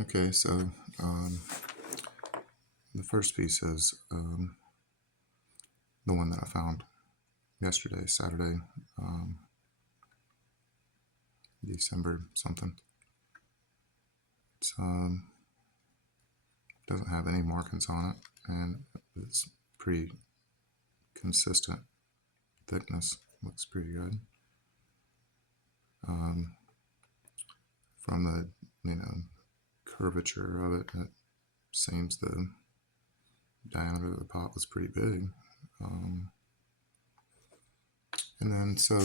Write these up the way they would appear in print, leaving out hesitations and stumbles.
Okay, so the first piece is the one that I found yesterday, Saturday, December something. It doesn't have any markings on it, and it's pretty consistent thickness. Looks pretty good. From the curvature of it, it seems the diameter of the pot was pretty big. And then so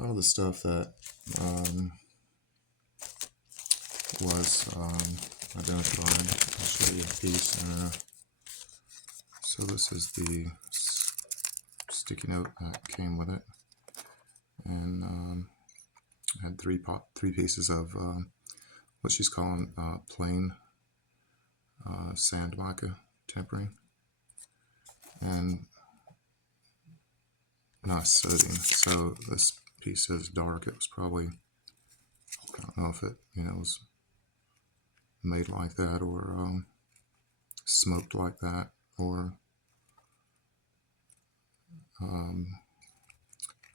all the stuff that was identified. I'll show you a piece. So this is the sticky note that came with it, and I had three pieces of what she's calling plain sand mica tempering, and not sodium. So this piece is dark. It was probably, I don't know if it was made like that or smoked like that, or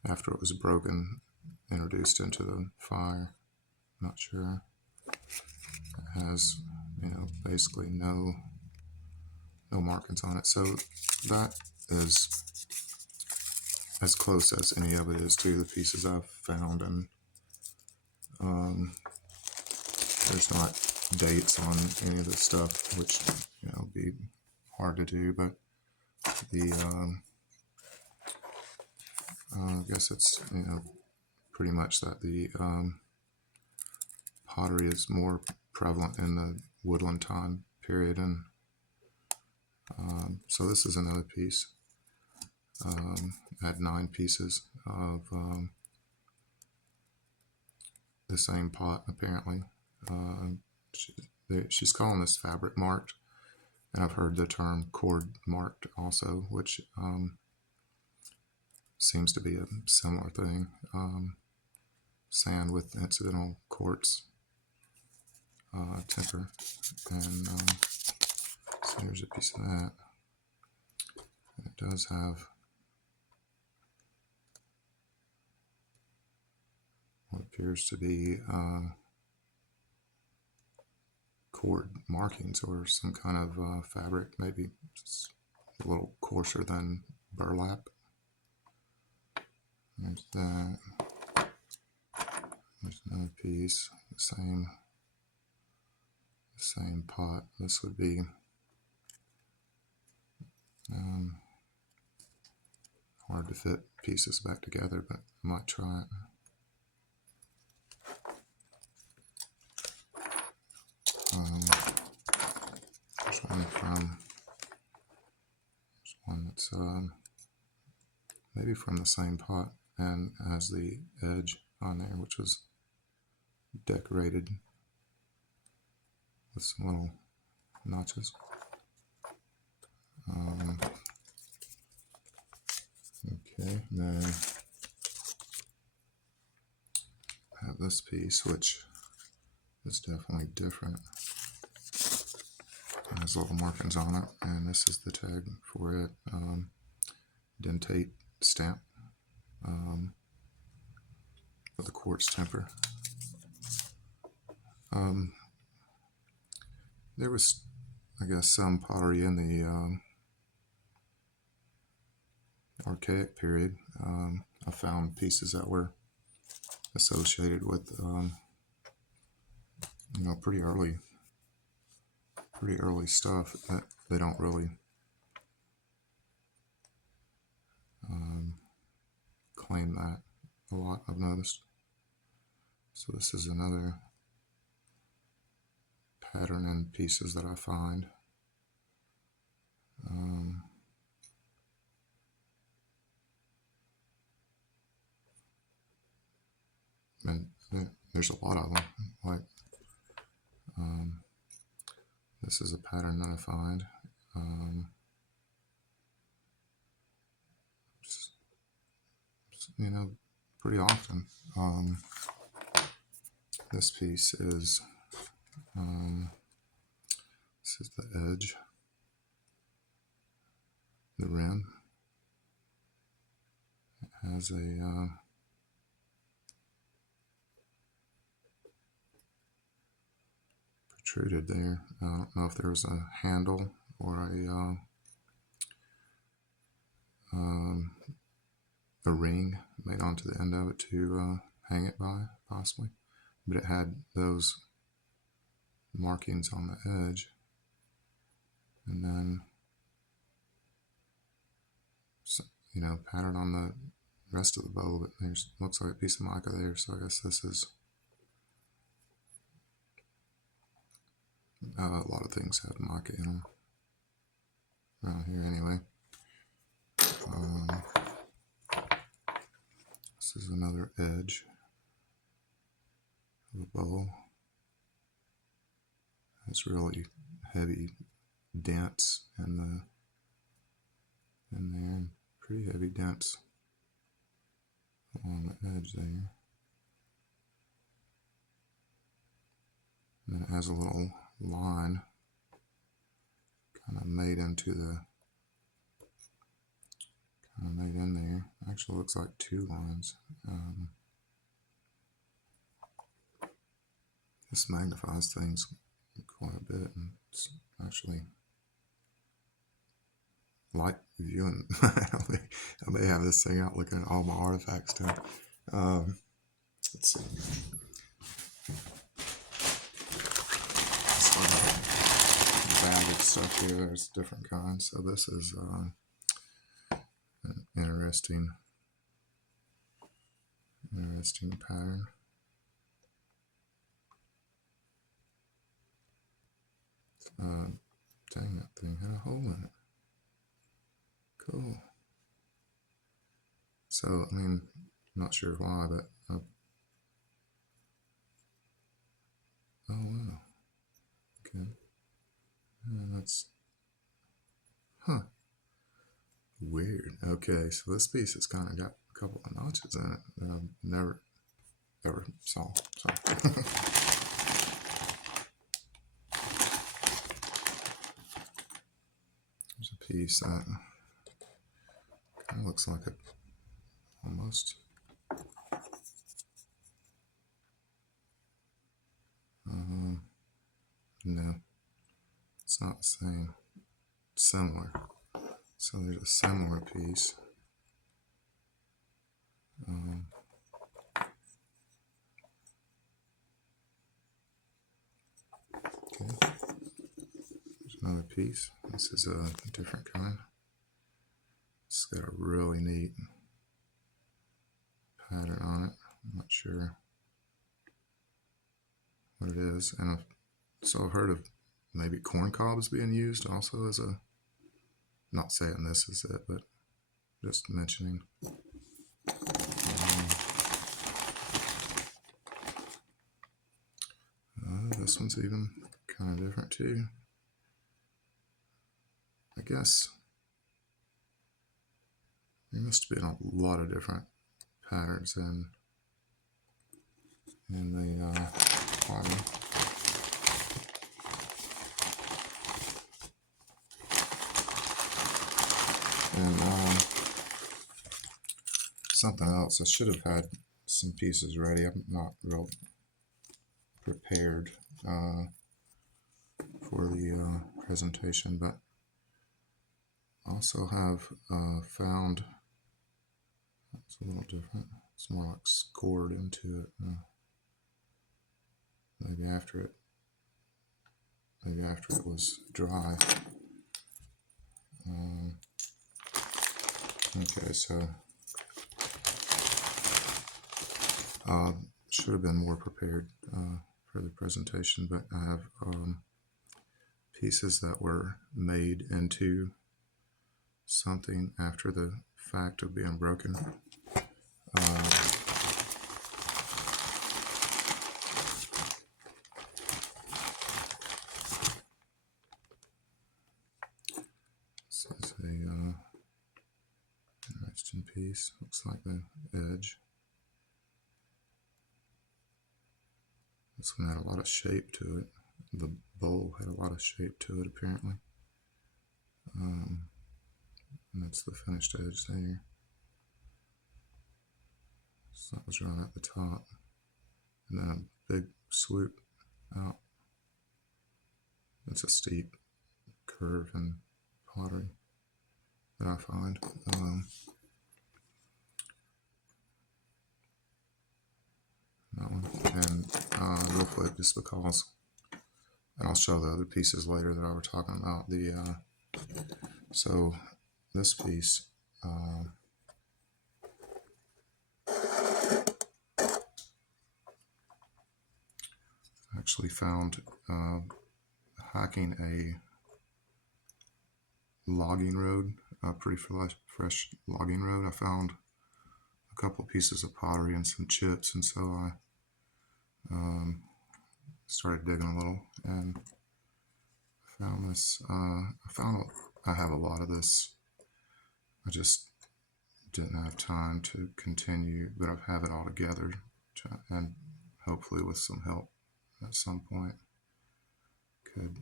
after it was broken, introduced into the fire. Not sure. It has basically no markings on it, so that is as close as any of it is to the pieces I've found, and there's not dates on any of the stuff, which would be hard to do, but the I guess it's pretty much that the pottery is more prevalent in the woodland time period, and so this is another piece. I had 9 pieces of the same pot, apparently. She's calling this fabric marked, and I've heard the term cord marked also, which seems to be a similar thing. Sand with incidental quartz temper, and so here's a piece of that. It does have what appears to be cord markings or some kind of fabric, maybe a little coarser than burlap. There's that. There's another piece, the same pot. This would be hard to fit pieces back together, but I might try it. There's one that's maybe from the same pot and has the edge on there, which was decorated with some little notches. Okay, then I have this piece, which is definitely different. It has little markings on it, and this is the tag for it. Dentate stamp with a quartz temper. There was, I guess, some pottery in the archaic period. I found pieces that were associated with pretty early stuff that they don't really claim that a lot, I've noticed. So this is another pattern and pieces that I find. And there's a lot of them. Like this is a pattern that I find. Pretty often. This piece is This is the edge, the rim. It has a protruded there. I don't know if there was a handle or a ring made onto the end of it to hang it by, possibly. But it had those markings on the edge. And then, you know, patterned on the rest of the bow, but there's looks like a piece of mica there, so I guess this is a lot of things have mica in them around here anyway. This is another edge of a bow. It's really heavy dents in there, pretty heavy dents along the edge there. And then it has a little line kind of made into the, made in there. Actually looks like two lines. This magnifies things quite a bit, and it's actually like viewing. I may have this thing out looking at all my artifacts too. Let's see. Bag of stuff here. There's different kinds. So this is an interesting pattern. Dang, that thing had a hole in it. Cool. So, I mean, I'm not sure why, but oh wow. Okay. That's weird. Okay, so this piece has kind of got a couple of notches in it that I've never ever saw. So. There's a piece that kind of looks like it almost. No, it's not the same. It's similar. So there's a similar piece. Okay. There's another piece. This is a different kind. It's got a really neat pattern on it. I'm not sure what it is. And I've heard of maybe corn cobs being used also as a, not saying this is it, but just mentioning. This one's even kind of different too. I guess there must have been a lot of different patterns in the pottery. And something else, I should have had some pieces ready. I'm not real prepared for the presentation, but I also have found, it's a little different, it's more like scored into it. Maybe after it was dry. Okay, so should have been more prepared for the presentation, but I have pieces that were made into something after the fact of being broken. This is a interesting piece. Looks like the edge. This one had a lot of shape to it. the bowl had a lot of shape to it apparently. And that's the finished edge there. So that was right at the top. And then a big swoop out. It's a steep curve in pottery that I find. That one. And real quick, just because, and I'll show the other pieces later that I were talking about. So this piece, actually found hiking a logging road, a pretty fresh logging road. I found a couple pieces of pottery and some chips, and so I started digging a little and found this. I have a lot of this. I just didn't have time to continue, but I have it all together, and hopefully with some help at some point could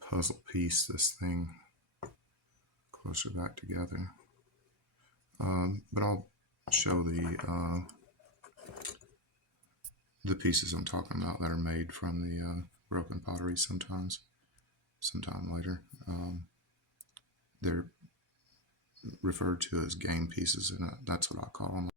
puzzle piece this thing closer back together. But I'll show the pieces I'm talking about that are made from the broken pottery sometime later. They're referred to as game pieces, and that's what I call them.